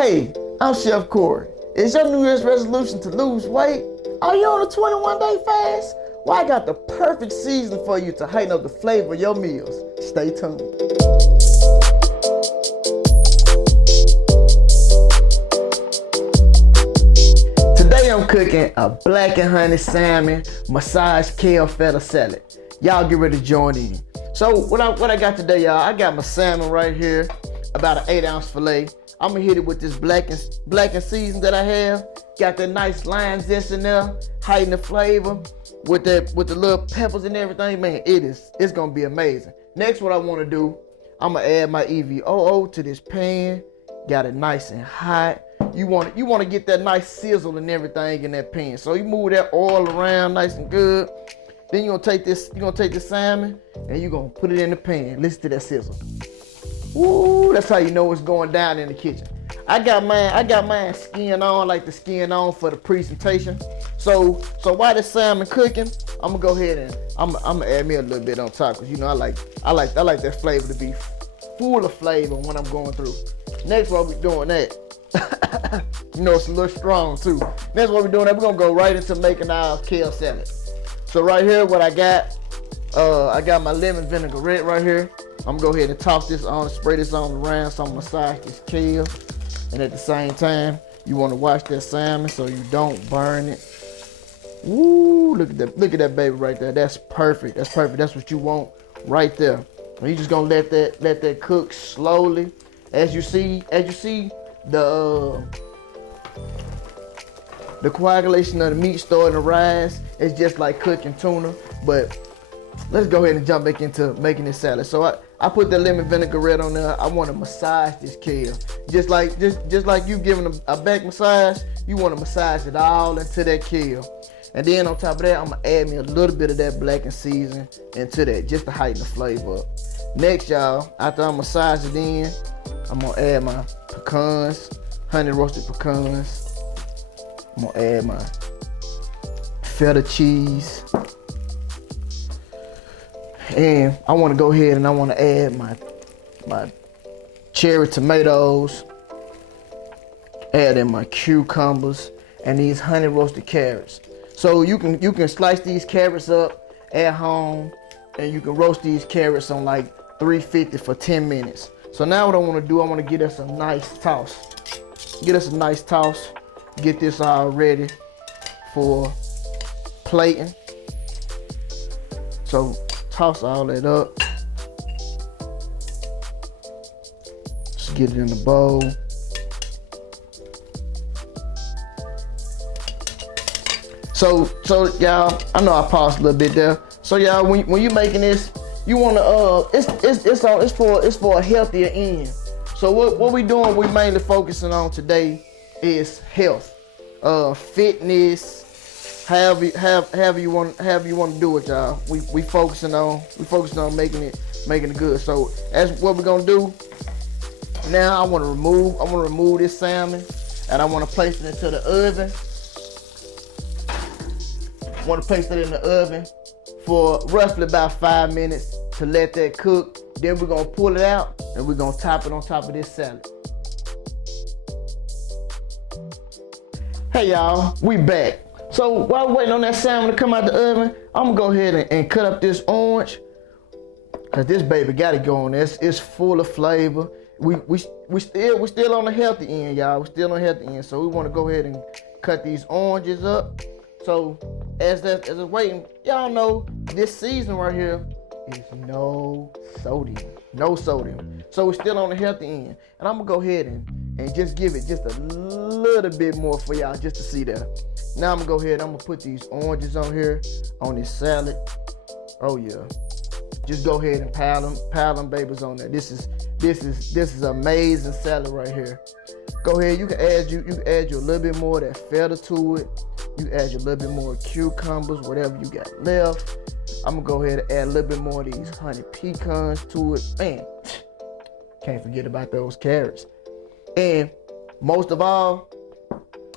Hey, I'm Chef Corey. Is your New Year's resolution to lose weight? Are you on a 21-day fast? Well, I got the perfect season for you to heighten up the flavor of your meals. Stay tuned. Today I'm cooking a black and honey salmon massage kale feta salad. Y'all get ready to join in. So what I got today, y'all, I got my salmon right here, about an 8-ounce filet. I'm gonna hit it with this blackened season that I have. Got that nice lime zest in there, heighten the flavor with the little peppers and everything. Man, it's gonna be amazing. Next, what I wanna do, I'm gonna add my EVOO to this pan. Got it nice and hot. You wanna get that nice sizzle and everything in that pan. So you move that oil around nice and good. Then you're gonna take this salmon and you're gonna put it in the pan. Listen to that sizzle. Ooh, that's how you know it's going down in the kitchen. I got mine skinned on, like the skin on for the presentation. So while the salmon cooking, I'm gonna go ahead and I'm gonna add me a little bit on top, because you know I like that flavor to be full of flavor when I'm going through. Next, while we doing that, you know it's a little strong too. Next, while we doing that, we're gonna go right into making our kale salad. So right here, what I got my lemon vinaigrette right here. I'm gonna go ahead and toss this on, spray this on around, so I'm gonna massage this kale. And at the same time, you wanna wash that salmon so you don't burn it. Woo, look at that baby right there. That's perfect, that's perfect. That's what you want right there. And you just gonna let that cook slowly. As you see the coagulation of the meat starting to rise. It's just like cooking tuna, but let's go ahead and jump back into making this salad. So I put the lemon vinaigrette on there. I want to massage this kale. Just like you giving a back massage, you want to massage it all into that kale. And then on top of that, I'm going to add me a little bit of that blackened season into that, just to heighten the flavor up. Next, y'all, after I massage it in, I'm going to add my pecans, honey roasted pecans. I'm going to add my feta cheese. And I want to go ahead and I want to add my cherry tomatoes, add in my cucumbers, and these honey roasted carrots. So you can slice these carrots up at home, and you can roast these carrots on like 350 for 10 minutes. So now what I want to do, I want to get us a nice toss. Get this all ready for plating. So toss all that up. Just get it in the bowl. So y'all, I know I paused a little bit there. So y'all, when you making this, you wanna it's for a healthier end. So what we doing, we mainly focusing on today is health, fitness, however you want to do it, y'all. We focusing on making it good. So as what we're gonna do now, I want to remove this salmon, and I want to place it into the oven. I want to place it in the oven for roughly about 5 minutes to let that cook. Then we're gonna pull it out and we're gonna top it on top of this salad. Hey y'all, we back. So while we're waiting on that salmon to come out the oven, I'm gonna go ahead and cut up this orange, cause this baby gotta go on there. It's full of flavor. We still on the healthy end, y'all. We're still on the healthy end. So we want to go ahead and cut these oranges up. So as it's waiting, y'all know this season right here is no sodium. So we're still on the healthy end, and I'm gonna go ahead and just give it just a little bit more for y'all just to see that. Now I'm gonna go ahead, I'm gonna put these oranges on here on this salad. Oh yeah. Just go ahead and pile them babies on there. This is amazing salad right here. Go ahead, you can add you a little bit more of that feta to it. You add your little bit more cucumbers, whatever you got left. I'm gonna go ahead and add a little bit more of these honey pecans to it. Man, can't forget about those carrots. And most of all,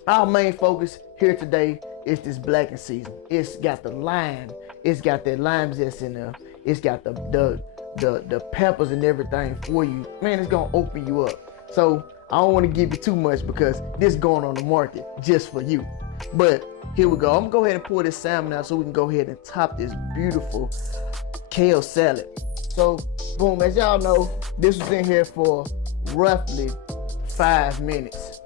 our main focus here today is this blackened season. It's got the lime. It's got that lime zest in there. It's got the peppers and everything for you. Man, it's gonna open you up. So I don't want to give you too much because this going on the market just for you. But here we go. I'm gonna go ahead and pour this salmon out so we can go ahead and top this beautiful kale salad. So boom, as y'all know, this was in here for roughly 5 minutes.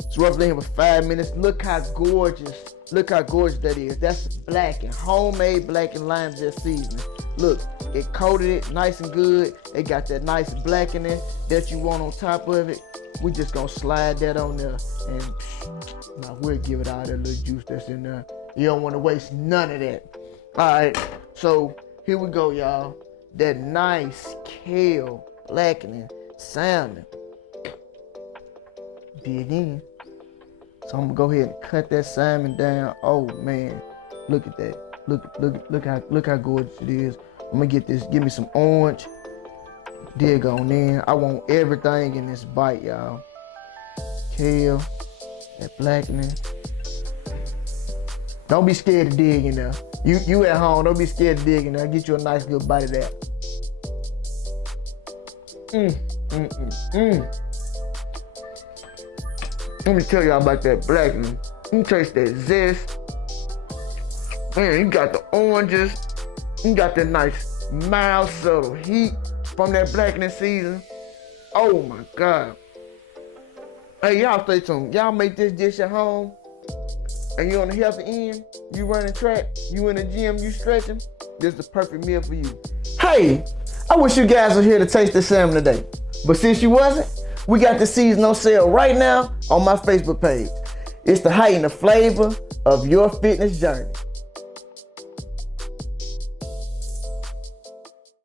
It's roughly in here for 5 minutes. Look how gorgeous that is. That's blackened, homemade blackened lime zest seasoning. Look, it coated it nice and good. It got that nice blackening that you want on top of it. We just gonna slide that on there and now we'll give it all that little juice that's in there. You don't want to waste none of that. All right, so here we go, y'all. That nice kale blackening salmon. Dig in. So I'm gonna go ahead and cut that salmon down. Oh man, look at that. Look how gorgeous it is. I'm gonna get this. Give me some orange. Dig on in. I want everything in this bite, y'all. Kale, that blackening. Don't be scared to dig in there. You at home, don't be scared to dig in there. Get you a nice good bite of that. Let me tell y'all about that blackening. You taste that zest. Man, you got the oranges. You got that nice mild subtle heat from that blackening season. Oh my God. Hey, y'all stay tuned. Y'all make this dish at home and you on the healthy end, you running track, you in the gym, you stretching, this is the perfect meal for you. Hey, I wish you guys were here to taste the salmon today. But since you wasn't, we got the season on sale right now on my Facebook page. It's to heighten the flavor of your fitness journey.